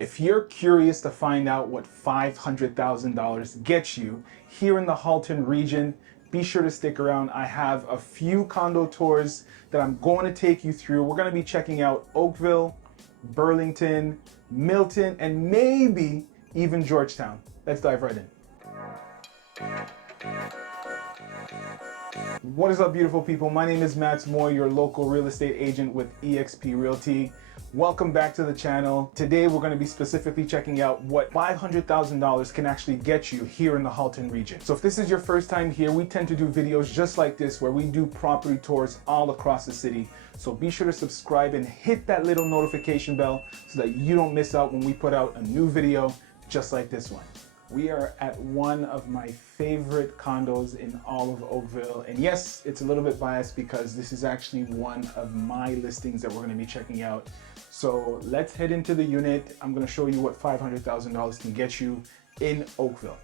If you're curious to find out what $500,000 gets you here in the Halton region, be sure to stick around. I have a few condo tours that I'm going to take you through. We're going to be checking out Oakville, Burlington, Milton, and maybe even Georgetown. Let's dive right in. What is up, beautiful people? My name is Max Moore, your local real estate agent with eXp Realty. Welcome back to the channel. Today we're going to be specifically checking out what $500,000 can actually get you here in the Halton region. So if this is your first time here, we tend to do videos just like this where we do property tours all across the city. So be sure to subscribe and hit that little notification bell so that you don't miss out when we put out a new video just like this one. We are at one of my favorite condos in all of Oakville. And yes, it's a little bit biased because this is actually one of my listings that we're going to be checking out. So let's head into the unit. I'm going to show you what $500,000 can get you in Oakville.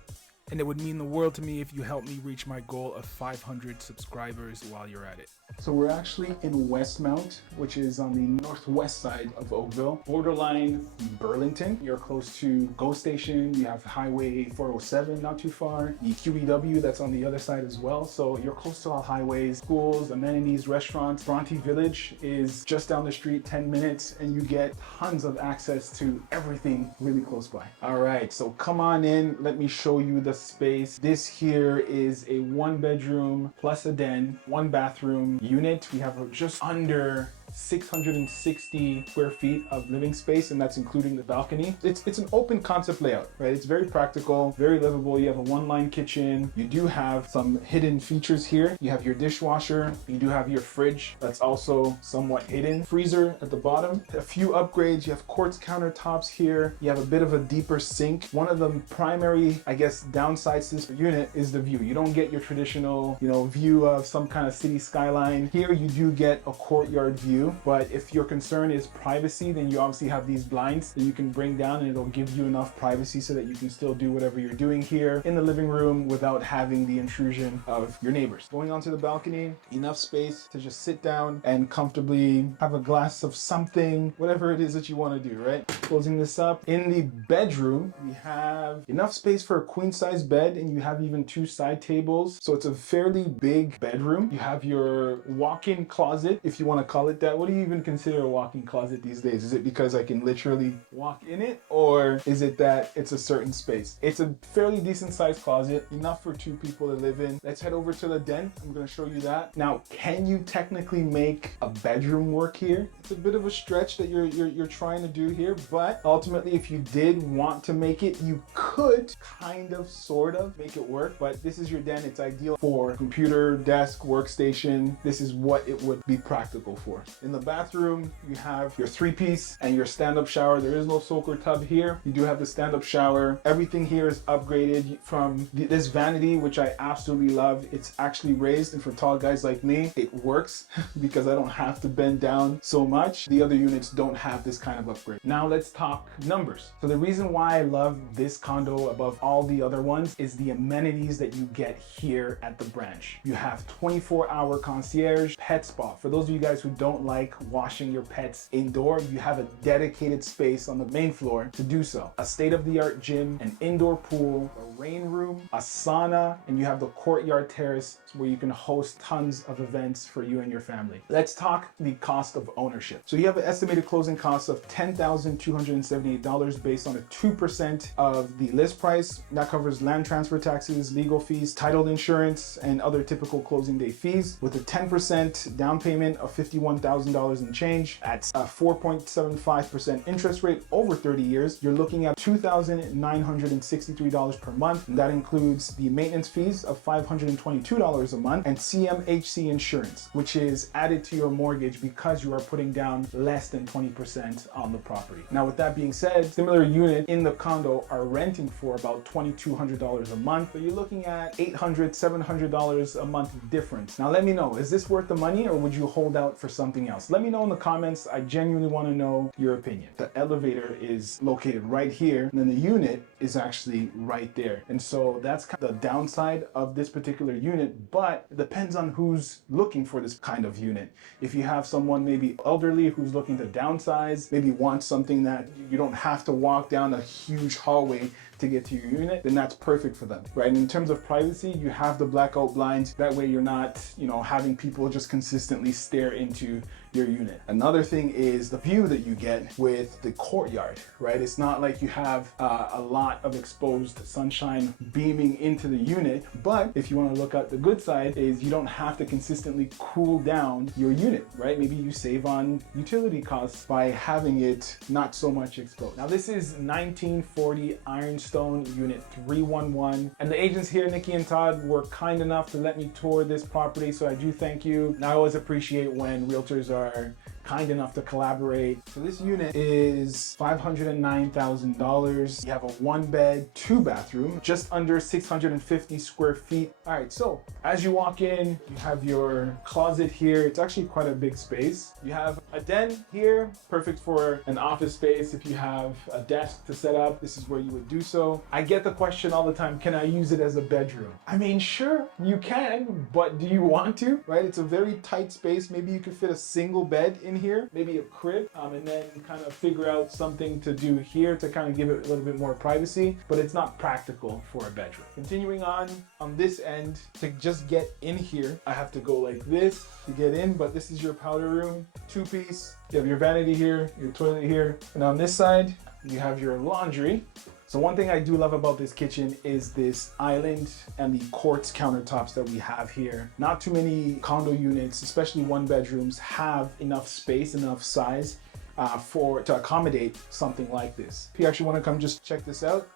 And it would mean the world to me if you help me reach my goal of 500 subscribers while you're at it. So we're actually in Westmount, which is on the northwest side of Oakville, borderline Burlington. You're close to GO Station. You have Highway 407 not too far. The QEW that's on the other side as well. So you're close to all highways, schools, amenities, restaurants. Bronte Village is just down the street, 10 minutes, and you get tons of access to everything really close by. All right, so come on in. Let me show you the space. This here is a 1-bedroom plus a den, 1-bathroom unit. We have just under 660 square feet of living space, and that's including the balcony. It's an open concept layout, right? It's very practical, very livable. You have a 1-line kitchen. You do have some hidden features here. You have your dishwasher. You do have your fridge that's also somewhat hidden. Freezer at the bottom. A few upgrades. You have quartz countertops here. You have a bit of a deeper sink. One of the primary, I guess, downsides to this unit is the view. You don't get your traditional, view of some kind of city skyline. Here you do get a courtyard view. But if your concern is privacy, then you obviously have these blinds that you can bring down and it'll give you enough privacy so that you can still do whatever you're doing here in the living room without having the intrusion of your neighbors. Going onto the balcony, enough space to just sit down and comfortably have a glass of something, whatever it is that you want to do, right? Closing this up. In the bedroom, we have enough space for a queen-size bed, and you have even 2 side tables. So it's a fairly big bedroom. You have your walk-in closet, if you want to call it that. What do you even consider a walk-in closet these days? Is it because I can literally walk in it, or is it that it's a certain space? It's a fairly decent sized closet, enough for 2 people to live in. Let's head over to the den. I'm going to show you that. Now, can you technically make a bedroom work here? It's a bit of a stretch that you're trying to do here, but ultimately, if you did want to make it, you could kind of sort of make it work. But this is your den. It's ideal for computer, desk, workstation. This is what it would be practical for. In the bathroom, you have your 3-piece and your stand-up shower. There is no soaker tub here. You do have the stand-up shower. Everything here is upgraded from this vanity, which I absolutely love. It's actually raised, and for tall guys like me, it works because I don't have to bend down so much. The other units don't have this kind of upgrade. Now let's talk numbers. So the reason why I love this condo above all the other ones is the amenities that you get here at the branch. You have 24-hour concierge, pet spa. For those of you guys who don't like washing your pets indoor, you have a dedicated space on the main floor to do so. A state-of-the-art gym, an indoor pool, a rain room, a sauna, and you have the courtyard terrace where you can host tons of events for you and your family. Let's talk the cost of ownership. So you have an estimated closing cost of $10,278 based on a 2% of the list price. That covers land transfer taxes, legal fees, title insurance, and other typical closing day fees, with a 10% down payment of $51,000 and change at a 4.75% interest rate over 30 years. You're looking at $2,963 per month. And that includes the maintenance fees of $522 a month and CMHC insurance, which is added to your mortgage because you are putting down less than 20% on the property. Now, with that being said, similar unit in the condo are renting for about $2,200 a month, but you're looking at $800, $700 a month difference. Now, let me know, is this worth the money, or would you hold out for something else. Let me know in the comments. I genuinely want to know your opinion. The elevator is located right here, and then the unit is actually right there. And so that's kind of the downside of this particular unit, but it depends on who's looking for this kind of unit. If you have someone maybe elderly who's looking to downsize, maybe wants something that you don't have to walk down a huge hallway to get to your unit, then that's perfect for them, right? And in terms of privacy, you have the blackout blinds. That way you're not, having people just consistently stare into your unit. Another thing is the view that you get with the courtyard, right? It's not like you have a lot of exposed sunshine beaming into the unit, but if you want to look at the good side is you don't have to consistently cool down your unit, right? Maybe you save on utility costs by having it not so much exposed. Now this is 1940 Ironstone Unit 311, and the agents here, Nikki and Todd, were kind enough to let me tour this property, so I do thank you. And I always appreciate when realtors are kind enough to collaborate. So this unit is $509,000. You have a 1-bed, 2-bathroom, just under 650 square feet. All right, so as you walk in, you have your closet here. It's actually quite a big space. You have a den here, perfect for an office space. If you have a desk to set up, this is where you would do so. I get the question all the time, can I use it as a bedroom? I mean, sure, you can, but do you want to, right? It's a very tight space. Maybe you could fit a single bed in here, maybe a crib, and then kind of figure out something to do here to kind of give it a little bit more privacy, but it's not practical for a bedroom. Continuing on this end, to just get in here, I have to go like this to get in, but this is your powder room, 2-piece. You have your vanity here, your toilet here, and on this side, you have your laundry. So one thing I do love about this kitchen is this island and the quartz countertops that we have here. Not too many condo units, especially 1-bedrooms, have enough space, enough size to accommodate something like this. If you actually want to come just check this out,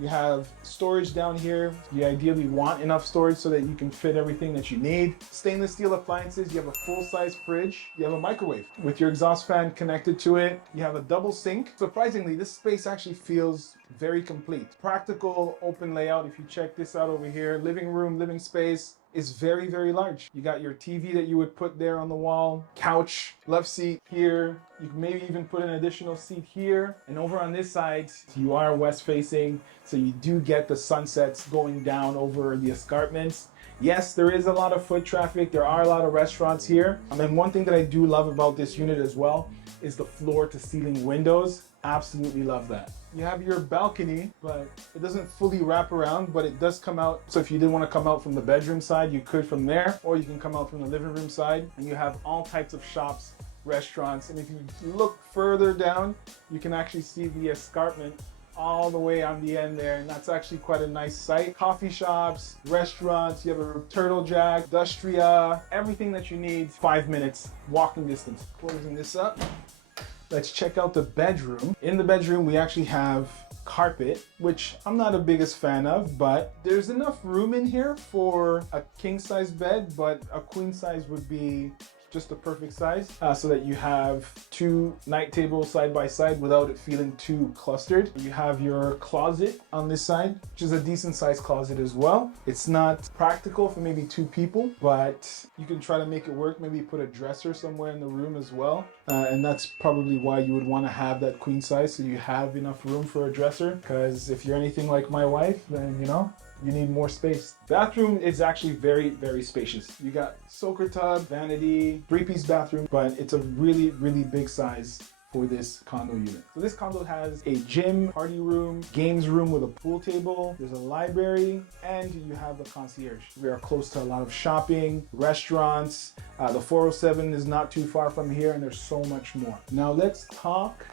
you have storage down here. You ideally want enough storage so that you can fit everything that you need. Stainless steel appliances. You have a full-size fridge. You have a microwave with your exhaust fan connected to it. You have a double sink. Surprisingly, this space actually feels very complete. Practical, open layout. If you check this out over here, living room, living space is very, very large. You got your TV that you would put there on the wall, couch, love seat here. You can maybe even put an additional seat here. And over on this side, you are west facing, so you do get the sunsets going down over the escarpments. Yes, there is a lot of foot traffic. There are a lot of restaurants here. And then one thing that I do love about this unit as well is the floor to ceiling windows. Absolutely love that. You have your balcony, but it doesn't fully wrap around, but it does come out. So if you didn't want to come out from the bedroom side, you could from there, or you can come out from the living room side. And you have all types of shops, restaurants. And if you look further down, you can actually see the escarpment all the way on the end there, and that's actually quite a nice sight. Coffee shops, restaurants, you have a Turtle Jack, Industria, everything that you need. 5 minutes walking distance. Closing this up, let's check out the bedroom. In the bedroom, we actually have carpet, which I'm not the biggest fan of, but there's enough room in here for a king size bed, but a queen size would be just the perfect size, so that you have 2 night tables side by side without it feeling too clustered. You have your closet on this side, which is a decent sized closet as well. It's not practical for maybe 2 people, but you can try to make it work. Maybe put a dresser somewhere in the room as well. And that's probably why you would want to have that queen size, so you have enough room for a dresser. Because if you're anything like my wife, then you need more space. Bathroom is actually very, very spacious. You got soaker tub, vanity, 3-piece bathroom, but it's a really, really big size for this condo unit. So this condo has a gym, party room, games room with a pool table, there's a library, and you have the concierge. We are close to a lot of shopping, restaurants. The 407 is not too far from here, and there's so much more. Now let's talk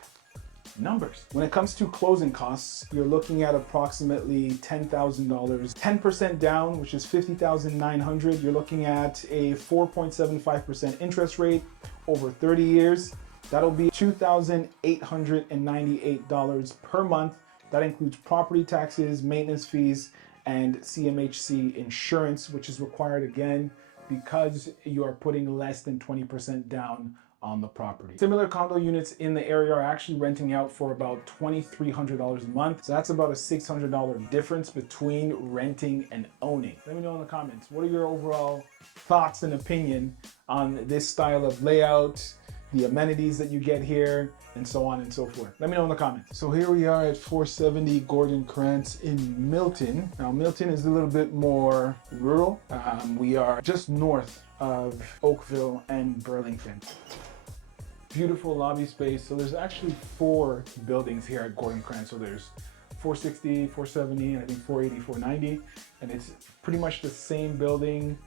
numbers. When it comes to closing costs, you're looking at approximately $10,000. 10% down, which is $50,900. You're looking at a 4.75% interest rate over 30 years. That'll be $2,898 per month. That includes property taxes, maintenance fees, and CMHC insurance, which is required again because you are putting less than 20% down on the property. Similar condo units in the area are actually renting out for about $2,300 a month. So that's about a $600 difference between renting and owning. Let me know in the comments, what are your overall thoughts and opinion on this style of layout, the amenities that you get here, and so on and so forth. Let me know in the comments. So here we are at 470 Gordon Krantz in Milton. Now Milton is a little bit more rural. We are just north of Oakville and Burlington. Beautiful lobby space. So there's actually 4 buildings here at Gordon Krantz. So there's 460, 470, and I think 480, 490. And it's pretty much the same building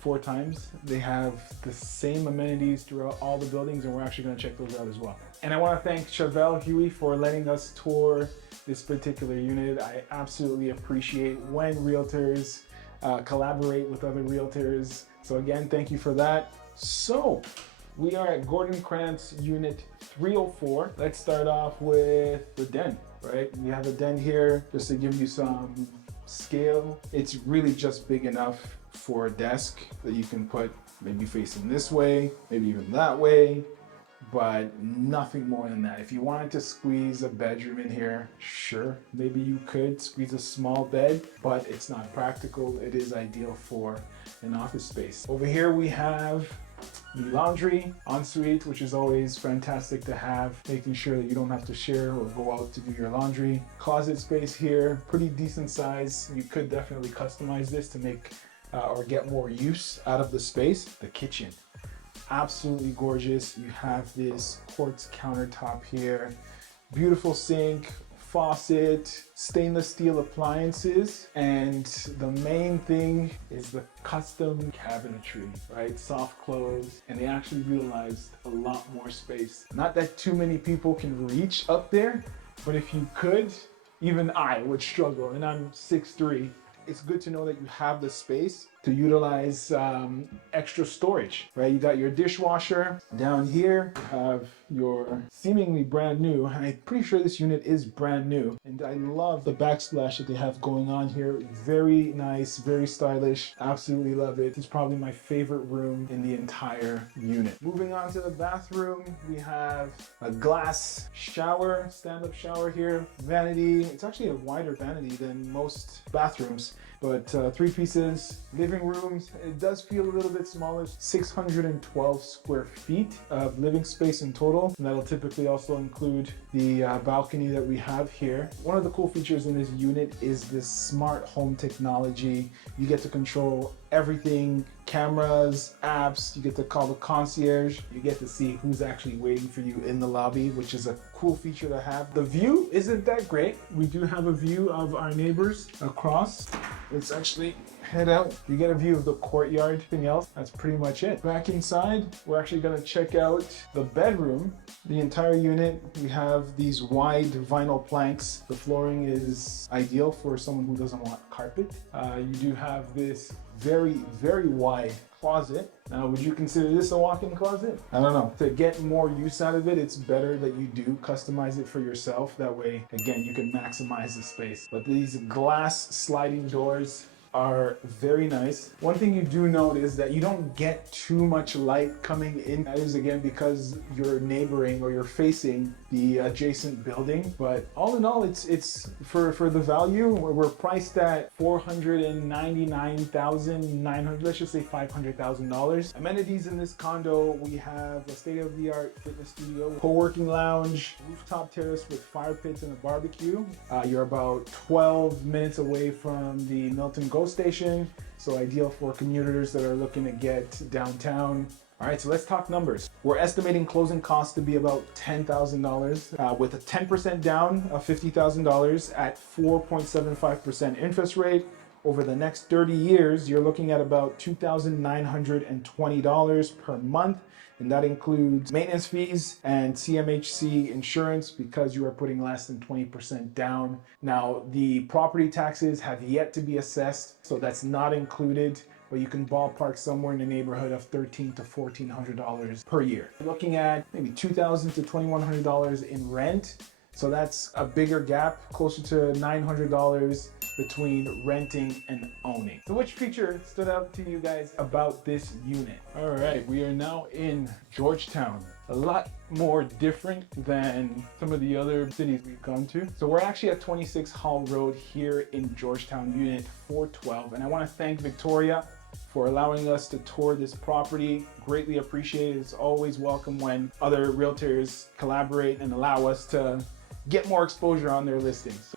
4 times. They have the same amenities throughout all the buildings, and we're actually going to check those out as well. And I want to thank Chevelle Huey for letting us tour this particular unit. I absolutely appreciate when realtors collaborate with other realtors. So again, thank you for that. So we are at Gordon Krantz Unit 304. Let's start off with the den, right? We have a den here just to give you some scale. It's really just big enough for a desk that you can put maybe facing this way, maybe even that way, but nothing more than that. If you wanted to squeeze a bedroom in here, sure, maybe you could squeeze a small bed, but it's not practical. It is ideal for an office space. Over here we have the laundry ensuite, which is always fantastic to have, making sure that you don't have to share or go out to do your laundry. Closet space here, pretty decent size. You could definitely customize this to make or get more use out of the space. The kitchen, absolutely gorgeous. You have this quartz countertop here, beautiful sink, faucet, stainless steel appliances, and the main thing is the custom cabinetry, right? Soft close, and they actually utilized a lot more space. Not that too many people can reach up there, but if you could, even I would struggle, and I'm 6'3". It's good to know that you have the space to utilize extra storage, right? You got your dishwasher down here, you have your seemingly brand new, and I'm pretty sure this unit is brand new, and I love the backsplash that they have going on here. Very nice, very stylish, absolutely love it. It's probably my favorite room in the entire unit. Moving on to the bathroom, we have a glass shower, stand-up shower here, vanity. It's actually a wider vanity than most bathrooms, but 3 pieces. Living rooms, it does feel a little bit smaller, 612 square feet of living space in total, and that'll typically also include the balcony that we have here. One of the cool features in this unit is this smart home technology. You get to control everything, cameras, apps, you get to call the concierge, you get to see who's actually waiting for you in the lobby, which is a cool feature to have. The view isn't that great. We do have a view of our neighbors across. Let's actually head out. You get a view of the courtyard. Anything else? That's pretty much it. Back inside, we're actually gonna check out the bedroom. The entire unit, we have these wide vinyl planks. The flooring is ideal for someone who doesn't want carpet. You do have this very, very wide closet. Now, would you consider this a walk-in closet? I don't know. To get more use out of it, it's better that you do customize it for yourself. That way, again, you can maximize the space. But these glass sliding doors are very nice. One thing you do note is that you don't get too much light coming in. That is again because you're neighboring or you're facing the adjacent building. But all in all, it's for the value. We're priced at $499,900. Let's just say $500,000. Amenities in this condo: we have a state-of-the-art fitness studio, co-working lounge, rooftop terrace with fire pits and a barbecue. You're about 12 minutes away from the Milton station, so ideal for commuters that are looking to get downtown. All right, so let's talk numbers. We're estimating closing costs to be about $10,000 with a 10% down of $50,000 at 4.75% interest rate. Over the next 30 years, you're looking at about $2,920 per month. And that includes maintenance fees and CMHC insurance because you are putting less than 20% down. Now, the property taxes have yet to be assessed, so that's not included, but you can ballpark somewhere in the neighborhood of $1,300 to $1,400 per year. You're looking at maybe $2,000 to $2,100 in rent. So that's a bigger gap, closer to $900 between renting and owning. So which feature stood out to you guys about this unit? All right, we are now in Georgetown. A lot more different than some of the other cities we've gone to. So we're actually at 26 Hall Road here in Georgetown, unit 412. And I want to thank Victoria for allowing us to tour this property. Greatly appreciated. It's always welcome when other realtors collaborate and allow us to get more exposure on their listings.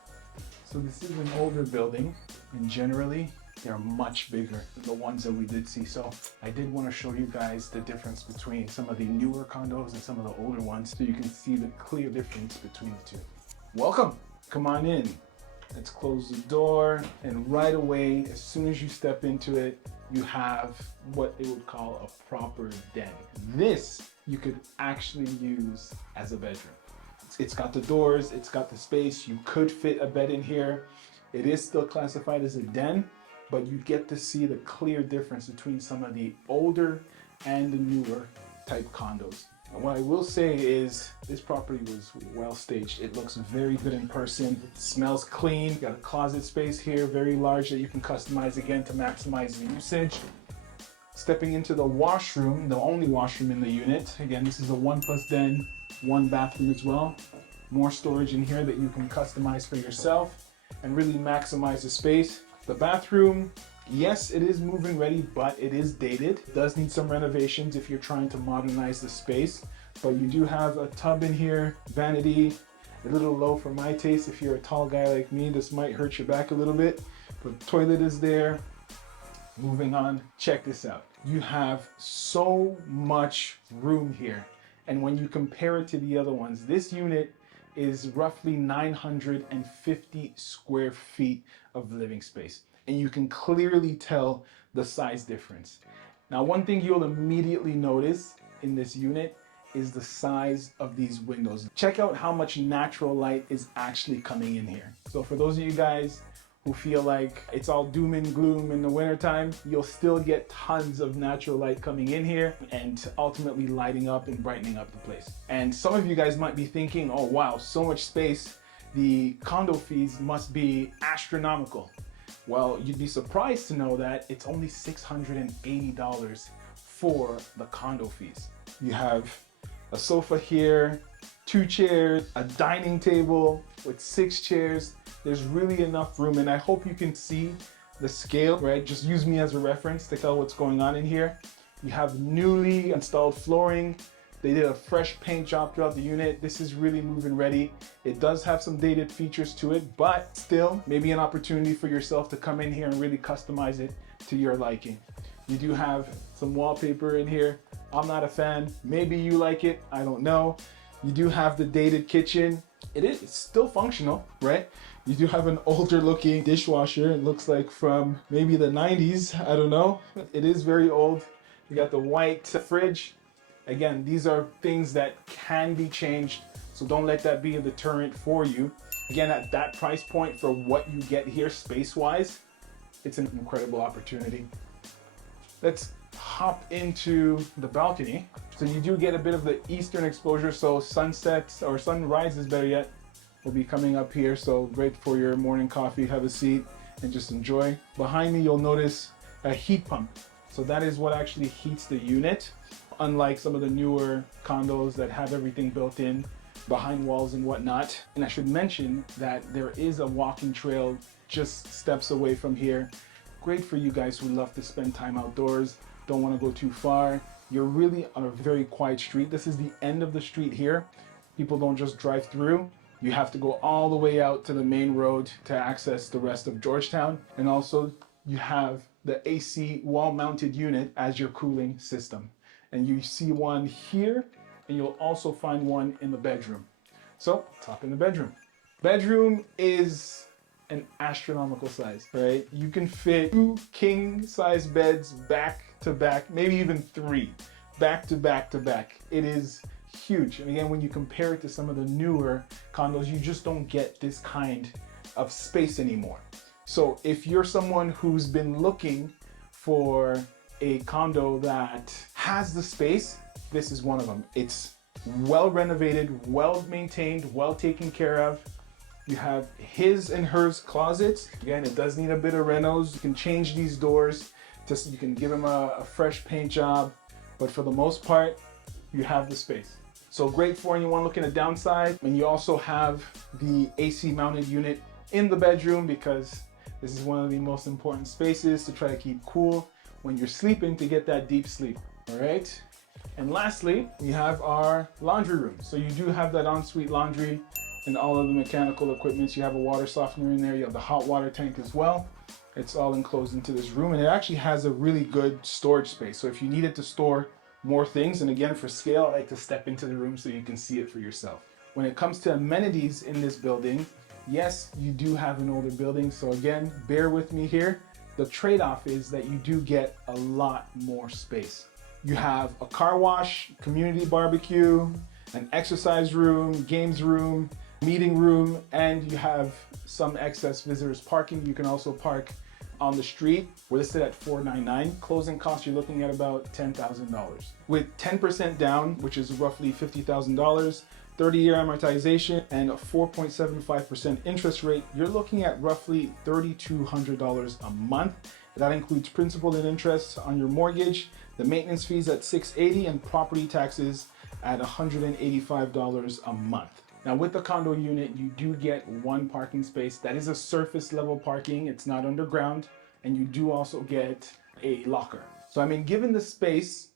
So this is an older building, and generally they're much bigger than the ones that we did see. So I did want to show you guys the difference between some of the newer condos and some of the older ones, so you can see the clear difference between the two. Welcome, come on in. Let's close the door, and right away, as soon as you step into it, you have what they would call a proper den. This you could actually use as a bedroom. It's got the doors, it's got the space. You could fit a bed in here. It is still classified as a den, but you get to see the clear difference between some of the older and the newer type condos. And what I will say is this property was well staged. It looks very good in person. It smells clean. Got a closet space here, very large, that you can customize again to maximize the usage. Stepping into the washroom, the only washroom in the unit. Again, this is a 1+ den, 1 bathroom as well. More storage in here that you can customize for yourself and really maximize the space. The bathroom, yes, it is move-in ready, but it is dated. It does need some renovations if you're trying to modernize the space. But you do have a tub in here, vanity, a little low for my taste. If you're a tall guy like me, this might hurt your back a little bit. But the toilet is there. Moving on, check this out. You have so much room here. And when you compare it to the other ones, this unit is roughly 950 square feet of living space. And you can clearly tell the size difference. Now, one thing you'll immediately notice in this unit is the size of these windows. Check out how much natural light is actually coming in here. So for those of you guys who feel like it's all doom and gloom in the wintertime, you'll still get tons of natural light coming in here and ultimately lighting up and brightening up the place. And some of you guys might be thinking, oh wow, so much space, the condo fees must be astronomical. Well, you'd be surprised to know that it's only $680 for the condo fees. You have a sofa here, 2 chairs, a dining table with 6 chairs. There's really enough room, and I hope you can see the scale, right? Just use me as a reference to tell what's going on in here. You have newly installed flooring. They did a fresh paint job throughout the unit. This is really move-in ready. It does have some dated features to it, but still maybe an opportunity for yourself to come in here and really customize it to your liking. You do have some wallpaper in here. I'm not a fan. Maybe you like it, I don't know. You do have the dated kitchen. It's still functional, right? You do have an older looking dishwasher. It looks like from maybe the 90s, I don't know. It is very old. You got the white fridge. Again, these are things that can be changed, so don't let that be a deterrent for you. Again, at that price point for what you get here space-wise, it's an incredible opportunity. Let's hop into the balcony. So you do get a bit of the eastern exposure, so sunsets or sunrises, better yet, will be coming up here. So great for your morning coffee, have a seat and just enjoy. Behind me, you'll notice a heat pump. So that is what actually heats the unit, unlike some of the newer condos that have everything built in behind walls and whatnot. And I should mention that there is a walking trail just steps away from here. Great for you guys who love to spend time outdoors, don't want to go too far. You're really on a very quiet street. This is the end of the street here. People don't just drive through. You have to go all the way out to the main road to access the rest of Georgetown. And also you have the AC wall-mounted unit as your cooling system. And you see one here, and you'll also find one in the bedroom. So, top in the bedroom. Bedroom is an astronomical size, right? You can fit 2 king-size beds back to back, maybe even 3, back to back to back. It is huge. And again, when you compare it to some of the newer condos, you just don't get this kind of space anymore. So if you're someone who's been looking for a condo that has the space, this is one of them. It's well renovated, well maintained, well taken care of. You have his and hers closets. Again, it does need a bit of renos. You can change these doors, you can give him a fresh paint job, but for the most part, you have the space. So great for anyone looking to downsize. And you also have the AC mounted unit in the bedroom, because this is one of the most important spaces to try to keep cool when you're sleeping, to get that deep sleep. All right. And lastly, we have our laundry room. So you do have that ensuite laundry and all of the mechanical equipment. You have a water softener in there. You have the hot water tank as well. It's all enclosed into this room, and it actually has a really good storage space. So if you needed to store more things, and again, for scale, I like to step into the room so you can see it for yourself. When it comes to amenities in this building, yes, you do have an older building. So again, bear with me here. The trade-off is that you do get a lot more space. You have a car wash, community barbecue, an exercise room, games room, meeting room, and you have some excess visitors parking. You can also park on the street. We're listed at $499. Closing costs, you're looking at about $10,000. With 10% down, which is roughly $50,000, 30-year amortization, and a 4.75% interest rate, you're looking at roughly $3,200 a month. That includes principal and interest on your mortgage, the maintenance fees at $680, and property taxes at $185 a month. Now with the condo unit, you do get one parking space. That is a surface level parking. It's not underground. And you do also get a locker. So I mean, given the space,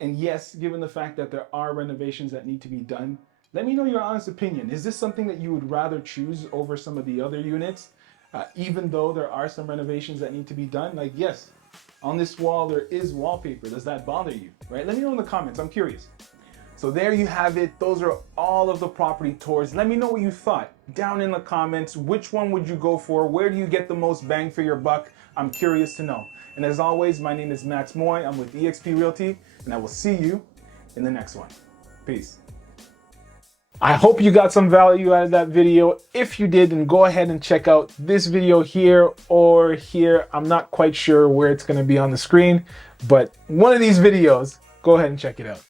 and yes, given the fact that there are renovations that need to be done, let me know your honest opinion. Is this something that you would rather choose over some of the other units? Even though there are some renovations that need to be done? Like, yes, on this wall, there is wallpaper. Does that bother you, right? Let me know in the comments. I'm curious. So there you have it. Those are all of the property tours. Let me know what you thought down in the comments. Which one would you go for? Where do you get the most bang for your buck? I'm curious to know. And as always, my name is Max Moy. I'm with eXp Realty, and I will see you in the next one. Peace. I hope you got some value out of that video. If you did, then go ahead and check out this video here or here. I'm not quite sure where it's going to be on the screen, but one of these videos, go ahead and check it out.